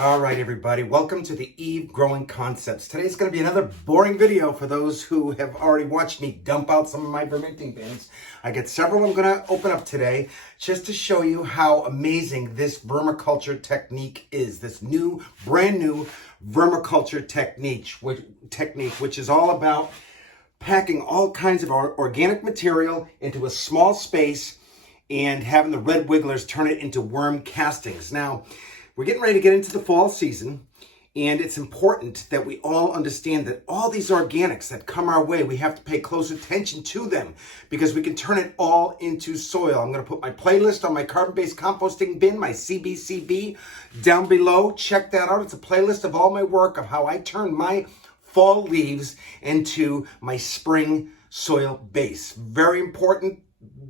All right, everybody, welcome to the Eve Growing Concepts. Today's going to be another boring video for those who have already watched me dump out some of my vermiculture bins. I got several I'm going to open up today just to show you how amazing this vermiculture technique is. This brand new vermiculture technique, which is all about packing all kinds of organic material into a small space and having the red wigglers turn it into worm castings. Now, we're getting ready to get into the fall season, and it's important that we all understand that all these organics that come our way, we have to pay close attention to them because we can turn it all into soil. I'm going to put my playlist on my carbon-based composting bin, my CBCB, down below. Check that out. It's a playlist of all my work of how I turn my fall leaves into my spring soil base. Very important.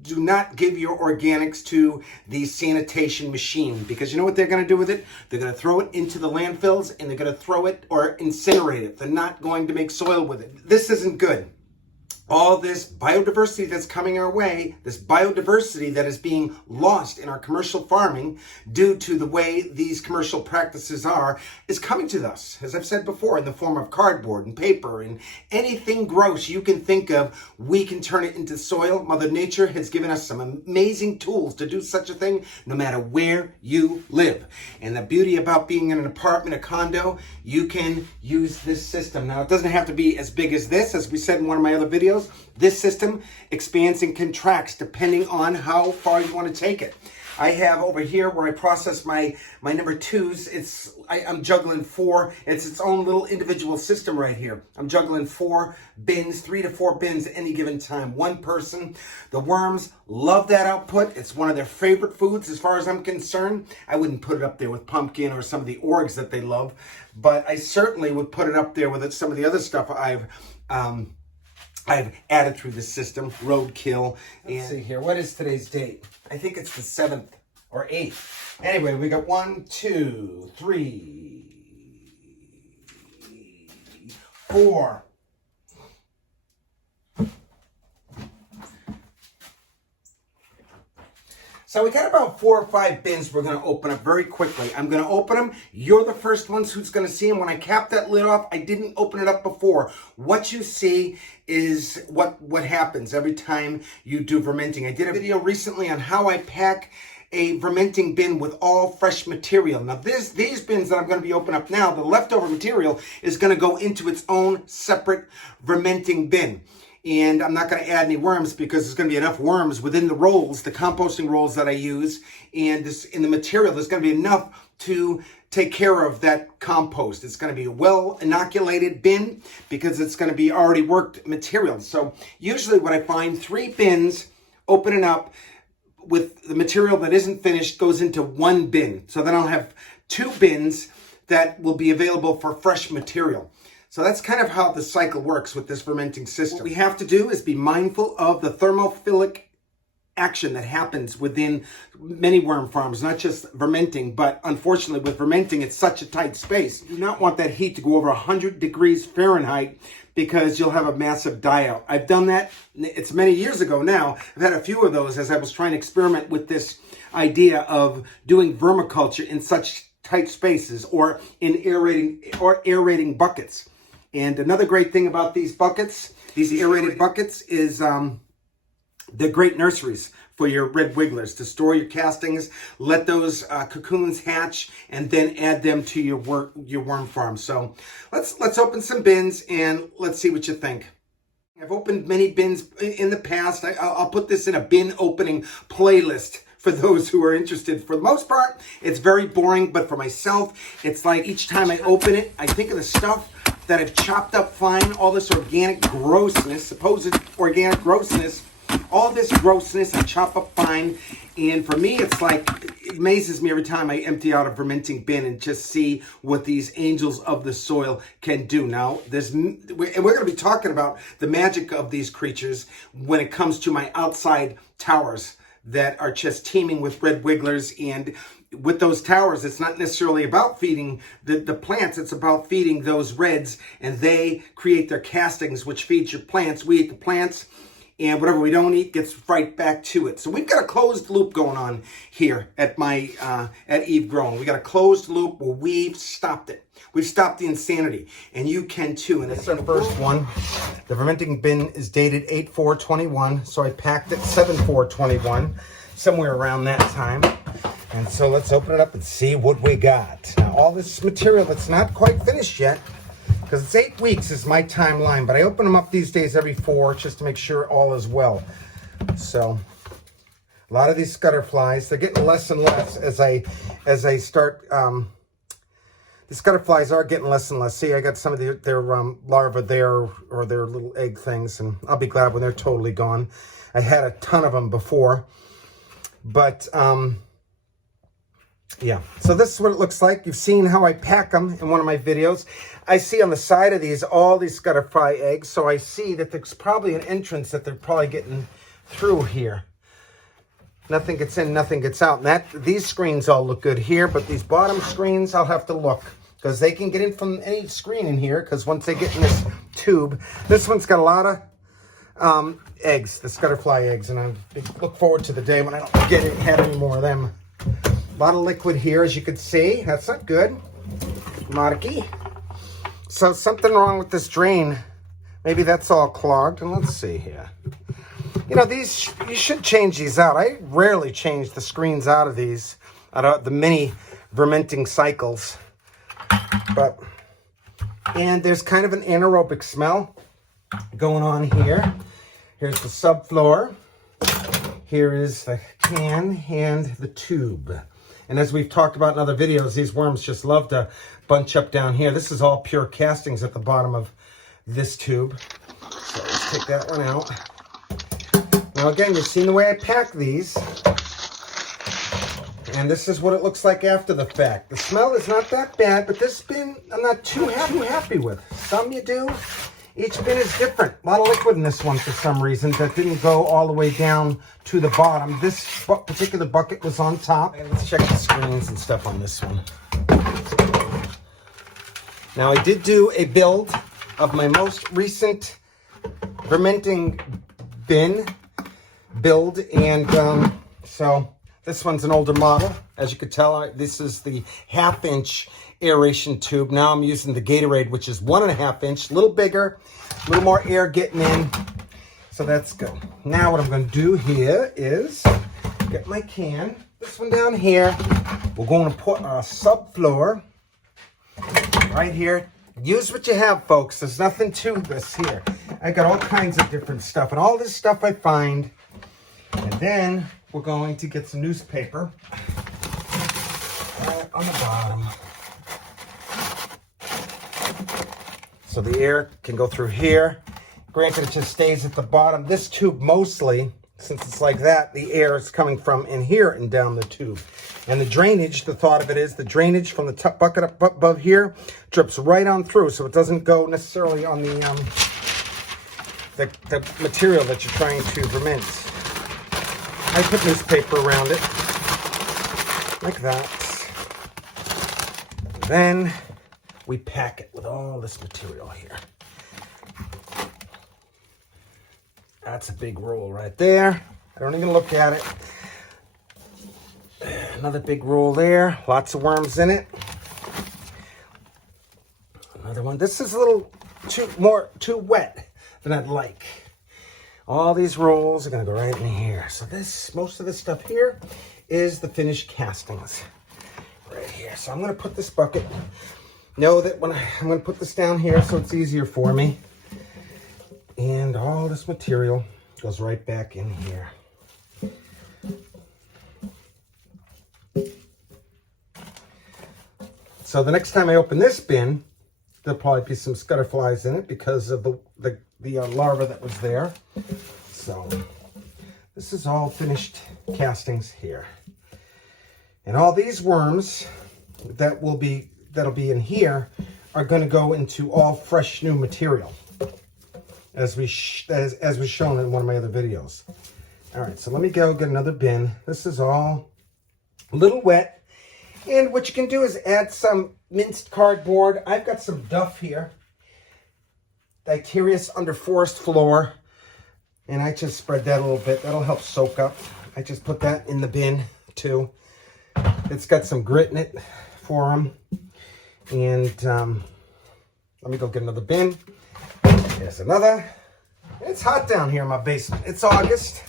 Do not give your organics to the sanitation machine because you know what they're going to do with it? They're going to throw it into the landfills and they're going to throw it or incinerate it. They're not going to make soil with it. This isn't good. All this biodiversity that's coming our way, this biodiversity that is being lost in our commercial farming due to the way these commercial practices are, is coming to us, as I've said before, in the form of cardboard and paper and anything gross you can think of, we can turn it into soil. Mother Nature has given us some amazing tools to do such a thing no matter where you live. And the beauty about being in an apartment, a condo, you can use this system. Now, it doesn't have to be as big as this, as we said in one of my other videos. This system expands and contracts depending on how far you want to take it. I have over here where I process my number twos. I'm juggling four. It's its own little individual system right here. I'm juggling 4 bins, 3 to 4 bins at any given time. One person. The worms love that output. It's one of their favorite foods as far as I'm concerned. I wouldn't put it up there with pumpkin or some of the orgs that they love, but I certainly would put it up there with some of the other stuff I've added through the system, roadkill. Let's see here. What is today's date? I think it's the 7th or 8th. Anyway, we got 1, 2, 3, 4. So we got about 4 or 5 bins we're going to open up very quickly. I'm going to open them. You're the first ones who's going to see them. When I cap that lid off, I didn't open it up before. What you see is what happens every time you do vermiculture. I did a video recently on how I pack a vermiculture bin with all fresh material. Now these bins that I'm going to be opening up now, the leftover material is going to go into its own separate vermiculture bin. And I'm not going to add any worms because there's going to be enough worms within the rolls, the composting rolls that I use, and in the material, there's going to be enough to take care of that compost. It's going to be a well inoculated bin because it's going to be already worked material. So usually what I find, 3 bins opening up with the material that isn't finished goes into 1 bin. So then I'll have 2 bins that will be available for fresh material. So that's kind of how the cycle works with this fermenting system. What we have to do is be mindful of the thermophilic action that happens within many worm farms, not just vermiculture, but unfortunately with vermiculture, it's such a tight space. You do not want that heat to go over 100 degrees Fahrenheit because you'll have a massive die-out. I've done that. It's many years ago now. I've had a few of those as I was trying to experiment with this idea of doing vermiculture in such tight spaces or in aerating buckets. And another great thing about these buckets, these aerated buckets, is they're great nurseries for your red wigglers to store your castings, let those cocoons hatch, and then add them to your worm farm. So let's open some bins and let's see what you think. I've opened many bins in the past. I'll put this in a bin opening playlist for those who are interested. For the most part, it's very boring, but for myself, it's like each time I open it, I think of the stuff that I've chopped up fine, all this organic grossness, supposed organic grossness, all this grossness I chop up fine. And for me, it's like, it amazes me every time I empty out a vermiculture bin and just see what these angels of the soil can do. Now, we're going to be talking about the magic of these creatures when it comes to my outside towers that are just teeming with red wigglers. And with those towers, it's not necessarily about feeding the plants, it's about feeding those reds, and they create their castings, which feeds your plants. We eat the plants, and whatever we don't eat gets right back to it. So we've got a closed loop going on here at my at Eve Grown. We got a closed loop where we've stopped it. We've stopped the insanity, and you can too. And it's our first one. The fermenting bin is dated 8/4/21, so I packed it 7/4/21, somewhere around that time. And so let's open it up and see what we got. Now, all this material that's not quite finished yet, because it's 8 weeks is my timeline, but I open them up these days every 4 just to make sure all is well. So a lot of these scutterflies, they're getting less and less as I start. The scutterflies are getting less and less. See, I got some of their larvae there, or their little egg things, and I'll be glad when they're totally gone. I had a ton of them before, but yeah. So this is what it looks like. You've seen how I pack them in one of my videos. I see on the side of these all these scutterfly eggs, so I see that there's probably an entrance that they're probably getting through here. Nothing gets in, nothing gets out. And these screens all look good here, but these bottom screens, I'll have to look, because they can get in from any screen in here, because once they get in this tube, this one's got a lot of eggs, the scutterfly eggs, and I look forward to the day when I don't have any more of them. A lot of liquid here, as you can see. That's not good. Modicky. So something wrong with this drain. Maybe that's all clogged. And let's see here. You know, these, you should change these out. I rarely change the screens out of these, out of the mini vermenting cycles. And there's kind of an anaerobic smell going on here. Here's the subfloor. Here is the can and the tube. And as we've talked about in other videos, these worms just love to bunch up down here. This is all pure castings at the bottom of this tube. So let's take that one out. Now again, you've seen the way I pack these. And this is what it looks like after the fact. The smell is not that bad, but this bin I'm not too happy with. Some you do. Each bin is different. A lot of liquid in this one for some reason that didn't go all the way down to the bottom. This particular bucket was on top. And let's check the screens and stuff on this one. Now I did do a build of my most recent fermenting bin build, and so this one's an older model. As you could tell, this is the 1/2-inch aeration tube. Now I'm using the Gatorade, which is 1.5-inch, a little bigger, a little more air getting in. So that's good. Now what I'm going to do here is get my can, this one down here. We're going to put our subfloor right here. Use what you have, folks. There's nothing to this here. I got all kinds of different stuff, and all this stuff I find. And then we're going to get some newspaper right on the bottom, so the air can go through here. Granted, it just stays at the bottom. This tube mostly, since it's like that, the air is coming from in here and down the tube. And the drainage, the thought of it is the drainage from the top bucket up above here drips right on through, so it doesn't go necessarily on the material that you're trying to ferment. I put newspaper around it, like that. And then we pack it with all this material here. That's a big roll right there. I don't even look at it. Another big roll there. Lots of worms in it. Another one. This is a little too wet than I'd like. All these rolls are going to go right in here. So most of this stuff here is the finished castings right here. So I'm going to put this bucket. Know that when I'm going to put this down here so it's easier for me. And all this material goes right back in here. So the next time I open this bin, there'll probably be some scutterflies in it because of the larva that was there. So this is all finished castings here. And all these worms that'll be in here are going to go into all fresh new material, as was shown in one of my other videos. All right, so let me go get another bin. This is all a little wet. And what you can do is add some minced cardboard. I've got some duff here. Dicterius under forest floor. And I just spread that a little bit. That'll help soak up. I just put that in the bin too. It's got some grit in it for them. And let me go get another bin. There's another. It's hot down here in my basement. It's August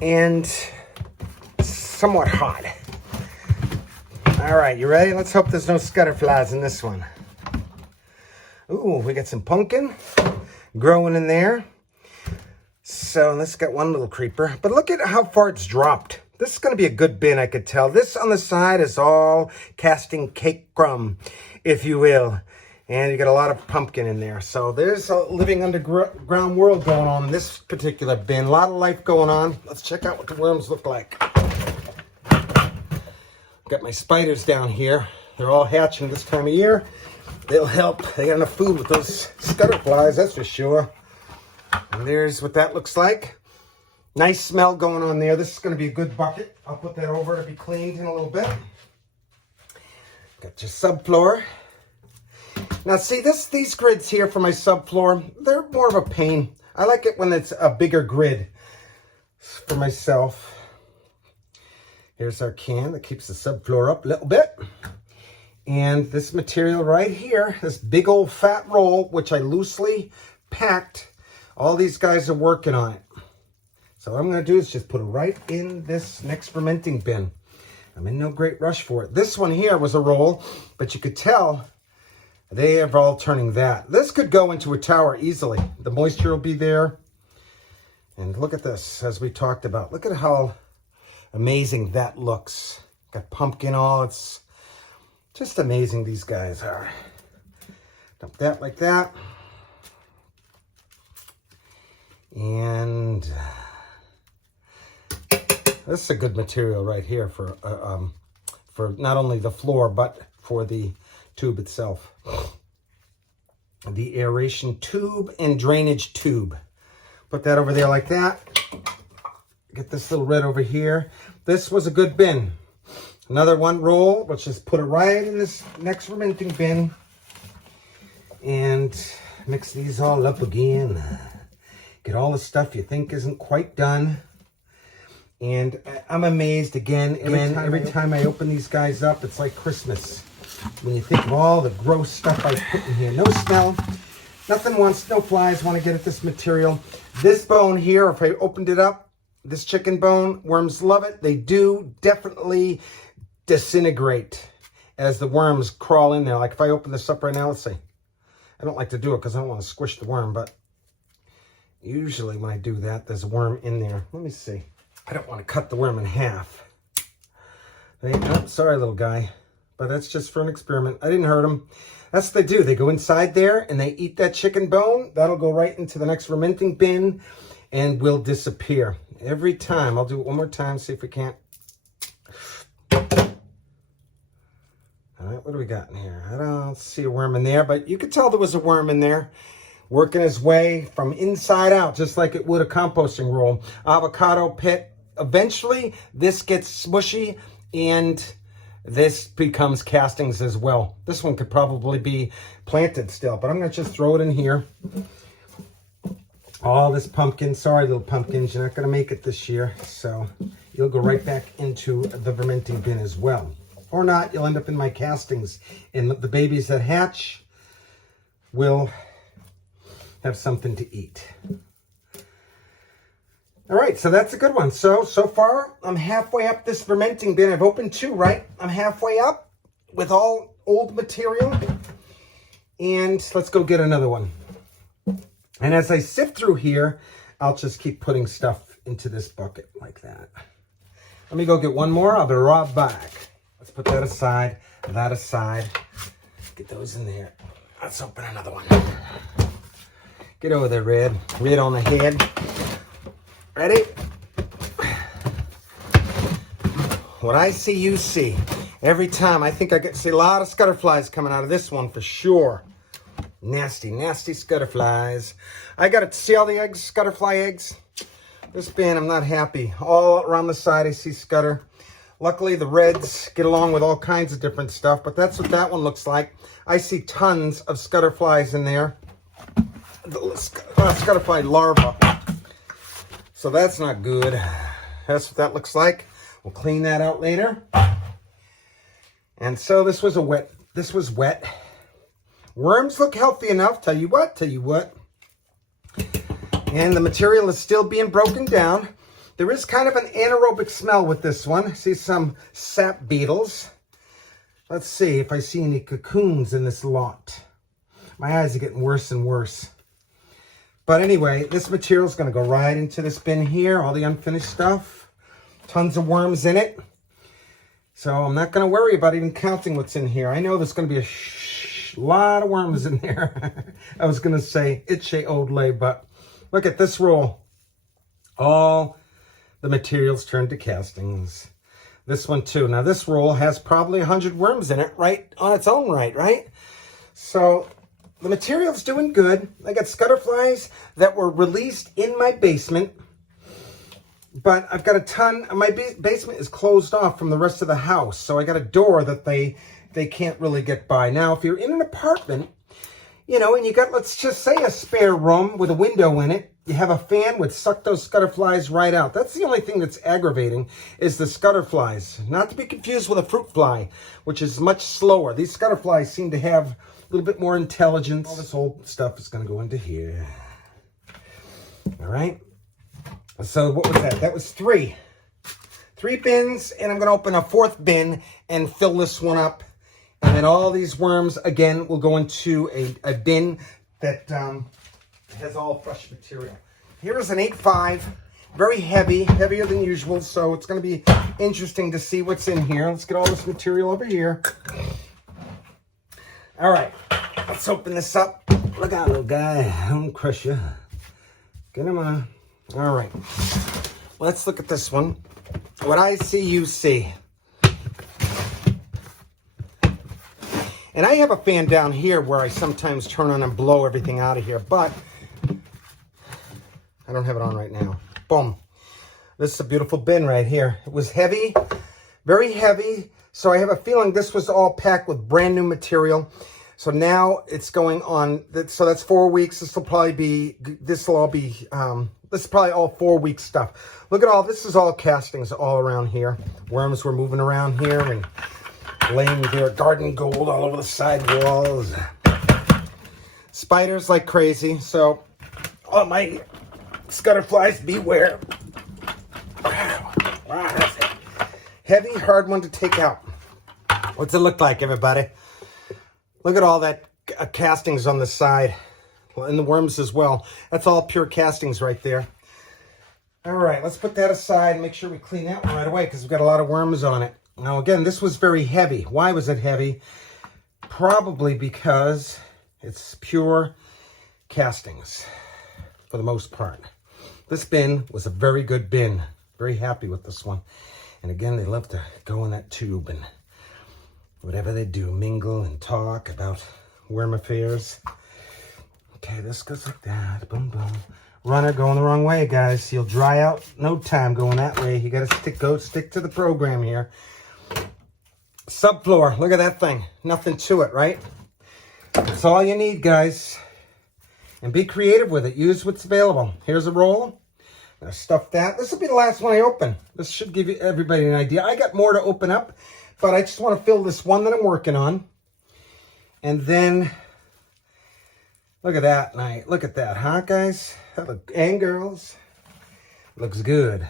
and somewhat hot. All right, you ready? Let's hope there's no scutterflies in this one. Ooh, we got some pumpkin growing in there. So let's get one little creeper. But look at how far it's dropped. This is going to be a good bin, I could tell. This on the side is all casting cake crumb, if you will. And you got a lot of pumpkin in there. So there's a living underground world going on in this particular bin. A lot of life going on. Let's check out what the worms look like. Got my spiders down here. They're all hatching this time of year. They'll help. They got enough food with those scutterflies, that's for sure. And there's what that looks like. Nice smell going on there. This is going to be a good bucket. I'll put that over to be cleaned in a little bit. Got your subfloor. Now see, these grids here for my subfloor, they're more of a pain. I like it when it's a bigger grid for myself. Here's our can that keeps the subfloor up a little bit. And this material right here, this big old fat roll, which I loosely packed. All these guys are working on it. So what I'm going to do is just put it right in this next fermenting bin. I'm in no great rush for it. This one here was a roll, but you could tell they are all turning that. This could go into a tower easily. The moisture will be there. And look at this, as we talked about. Look at how amazing that looks. Got pumpkin all. It's just amazing these guys are. Dump that like that. And this is a good material right here for not only the floor, but for the tube itself. The aeration tube and drainage tube. Put that over there like that. Get this little red over here. This was a good bin. Another one roll. Let's just put it right in this next fermenting bin. And mix these all up again. Get all the stuff you think isn't quite done. And I'm amazed again. Every time I open these guys up, it's like Christmas. When you think of all the gross stuff I put in here. No smell. No flies want to get at this material. This bone here, if I opened it up, this chicken bone, worms love it. They do definitely disintegrate as the worms crawl in there. Like if I open this up right now, let's see. I don't like to do it because I don't want to squish the worm, but usually when I do that, there's a worm in there. Let me see. I don't want to cut the worm in half. Oh, sorry, little guy. But that's just for an experiment. I didn't hurt him. That's what they do. They go inside there and they eat that chicken bone. That'll go right into the next fermenting bin and will disappear. Every time. I'll do it one more time, see if we can't. All right, what do we got in here? I don't see a worm in there, but you could tell there was a worm in there working his way from inside out, just like it would a composting roll. Avocado pit. Eventually, this gets smushy and this becomes castings as well. This one could probably be planted still, but I'm going to just throw it in here. All this pumpkin. Sorry, little pumpkins. You're not going to make it this year, so you'll go right back into the fermenting bin as well. Or not, you'll end up in my castings. And the babies that hatch will have something to eat. All right, so that's a good one. So far, I'm halfway up this fermenting bin. I've opened two, right? I'm halfway up with all old material. And let's go get another one. And as I sift through here, I'll just keep putting stuff into this bucket like that. Let me go get one more. I'll be right back. Let's put that aside, that aside. Get those in there. Let's open another one. Get over there, Red. Red on the head. Ready? What I see, you see. Every time, I think I get see a lot of scutterflies coming out of this one for sure. Nasty, nasty scutterflies. I got to see all the eggs, scutterfly eggs. This bin, I'm not happy. All around the side, I see scutter. Luckily, the reds get along with all kinds of different stuff, but that's what that one looks like. I see tons of scutterflies in there. The scutterfly larva. So that's not good. That's what that looks like. We'll clean that out later. And so this was wet. Worms look healthy enough, tell you what. And the material is still being broken down. There is kind of an anaerobic smell with this one. I see some sap beetles. Let's see if I see any cocoons in this lot. My eyes are getting worse and worse. But anyway, this material is going to go right into this bin here. All the unfinished stuff. Tons of worms in it. So I'm not going to worry about even counting what's in here. I know there's going to be a lot of worms in there. I was going to say itchy old lay, but look at this roll. All the materials turned to castings. This one too. Now this roll has probably 100 worms in it, right? On its own right? So the material's doing good. I got scutterflies that were released in my basement. But I've got a ton. My basement is closed off from the rest of the house. So I got a door that they can't really get by. Now, if you're in an apartment, you know, and you got, let's just say, a spare room with a window in it, you have a fan would suck those scutterflies right out. That's the only thing that's aggravating is the scutterflies. Not to be confused with a fruit fly, which is much slower. These scutterflies seem to have a little bit more intelligence. All this old stuff is going to go into here. All right. So what was that? That was 3 bins, and I'm going to open a 4th bin and fill this one up. And then all these worms, again, will go into a bin that has all fresh material. Here's an 8.5, very heavy, heavier than usual, so it's going to be interesting to see what's in here. Let's get all this material over here. All right, let's open this up. Look out, little guy. I don't crush you. Get him on. All right, let's look at this one. What I see, you see. And I have a fan down here where I sometimes turn on and blow everything out of here, but I don't have it on right now. Boom. This is a beautiful bin right here. It was heavy, very heavy. So I have a feeling this was all packed with brand new material. So now it's going on. So that's 4 weeks. This is probably all 4 week stuff. Look at all, this is all castings all around here. Worms were moving around here and laying their garden gold all over the side walls. Spiders like crazy. So, oh my scutterflies, beware. Wow, that's heavy, hard one to take out. What's it look like, everybody? Look at all that castings on the side. And the worms as well. That's all pure castings right there. All right, let's put that aside and make sure we clean that one right away because we've got a lot of worms on it. Now, again, this was very heavy. Why was it heavy? Probably because it's pure castings for the most part. This bin was a very good bin. Very happy with this one. And again, they love to go in that tube and whatever they do, mingle and talk about worm affairs. Okay, this goes like that. Boom, boom. Runner going the wrong way, guys. You'll dry out no time going that way. You got to stick to the program here. Subfloor, look at that thing. Nothing to it, right? That's all you need, guys. And be creative with it. Use what's available. Here's a roll. I'm going to stuff that. This will be the last one I open. This should give everybody an idea. I got more to open up, but I just want to fill this one that I'm working on. And then, look at that night. Look at that, huh, guys? And girls. Looks good.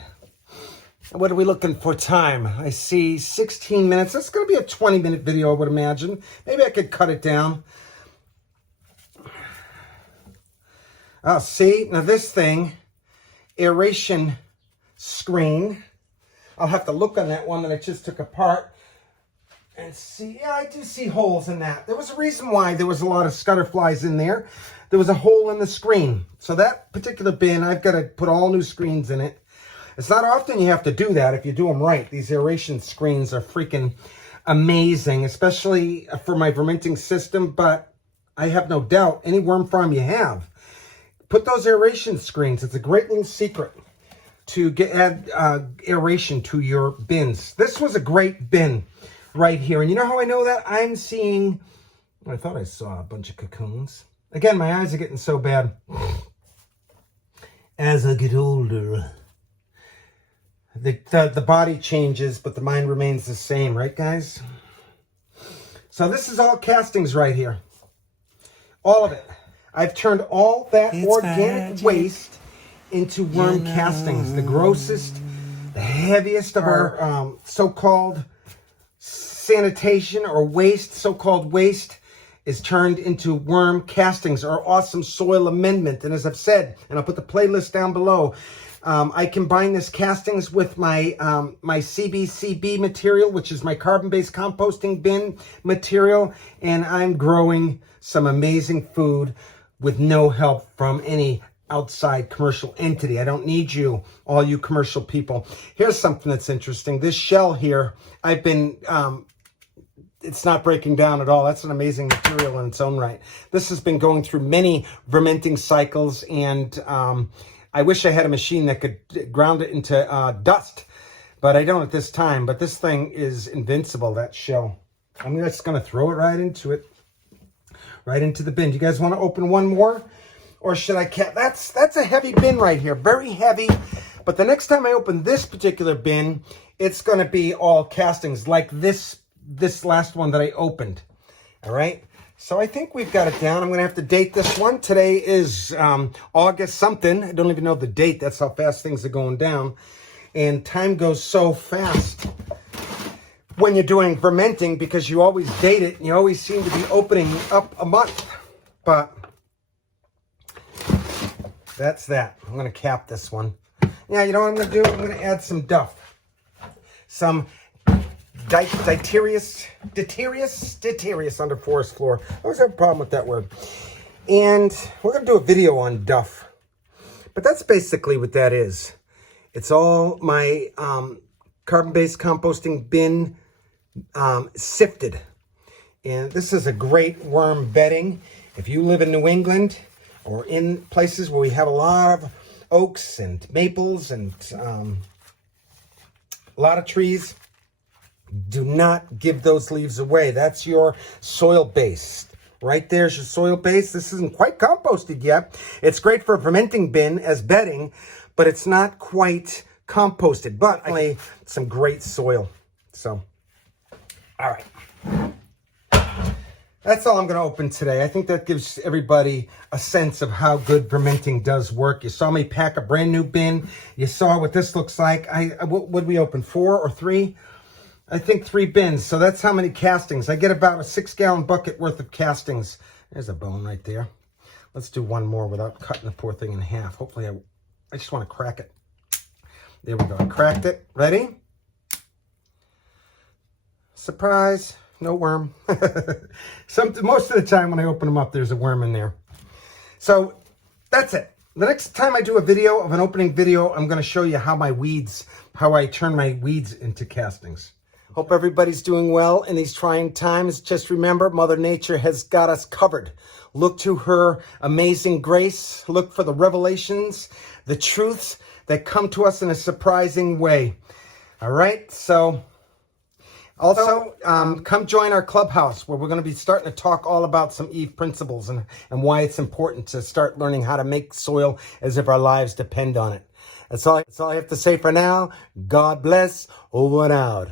What are we looking for time? I see 16 minutes. That's going to be a 20-minute video, I would imagine. Maybe I could cut it down. Oh, see? Now this thing, aeration screen. I'll have to look on that one that I just took apart and see. Yeah, I do see holes in that. There was a reason why there was a lot of scutterflies in there. There was a hole in the screen. So that particular bin, I've got to put all new screens in it. It's not often you have to do that if you do them right. These aeration screens are freaking amazing, especially for my vermiculture system. But I have no doubt, any worm farm you have, put those aeration screens. It's a great little secret to add aeration to your bins. This was a great bin right here. And you know how I know that? I'm seeing, I thought I saw a bunch of cocoons. Again, my eyes are getting so bad. as I get older. The body changes, but the mind remains the same, right, guys? So this is all castings right here. All of it. I've turned all that organic waste into worm castings. The grossest, the heaviest of our so-called sanitation or waste, so-called waste, is turned into worm castings or awesome soil amendment. And as I've said, and I'll put the playlist down below, I combine this castings with my my CBCB material, which is my carbon-based composting bin material, and I'm growing some amazing food with no help from any outside commercial entity. I don't need you, all you commercial people. Here's something that's interesting. This shell here, I've been, it's not breaking down at all. That's an amazing material in its own right. This has been going through many fermenting cycles, and I wish I had a machine that could ground it into dust, but I don't at this time. But this thing is invincible, that shell. I'm just going to throw it right into it, right into the bin. Do you guys want to open one more? Or should I that's a heavy bin right here, very heavy. But the next time I open this particular bin, it's going to be all castings like this last one that I opened. All right. So I think we've got it down. I'm going to have to date this one. Today is August something. I don't even know the date. That's how fast things are going down. And time goes so fast when you're doing fermenting, because you always date it and you always seem to be opening up a month. But that's that. I'm going to cap this one. Now, you know what I'm going to do? I'm going to add some duff. Some Deuterius under forest floor. I always have a problem with that word. And we're going to do a video on duff. But that's basically what that is. It's all my carbon-based composting bin sifted. And this is a great worm bedding. If you live in New England or in places where we have a lot of oaks and maples and a lot of trees, do not give those leaves away. That's your soil base. Right there's your soil base. This isn't quite composted yet. It's great for a fermenting bin as bedding, but it's not quite composted. But I some great soil. So, all right. That's all I'm going to open today. I think that gives everybody a sense of how good fermenting does work. You saw me pack a brand new bin. You saw what this looks like. What would we open, 4 or 3? I think 3 bins. So that's how many castings. I get about a 6-gallon bucket worth of castings. There's a bone right there. Let's do one more without cutting the poor thing in half. Hopefully, I just want to crack it. There we go. I cracked it. Ready? Surprise. No worm. Most of the time when I open them up, there's a worm in there. So that's it. The next time I do a video of an opening video, I'm going to show you how I turn my weeds into castings. Hope everybody's doing well in these trying times. Just remember, Mother Nature has got us covered. Look to her amazing grace. Look for the revelations, the truths that come to us in a surprising way. All right, so also, come join our Clubhouse, where we're going to be starting to talk all about some Eve principles and why it's important to start learning how to make soil as if our lives depend on it. That's all I have to say for now. God bless. Over and out.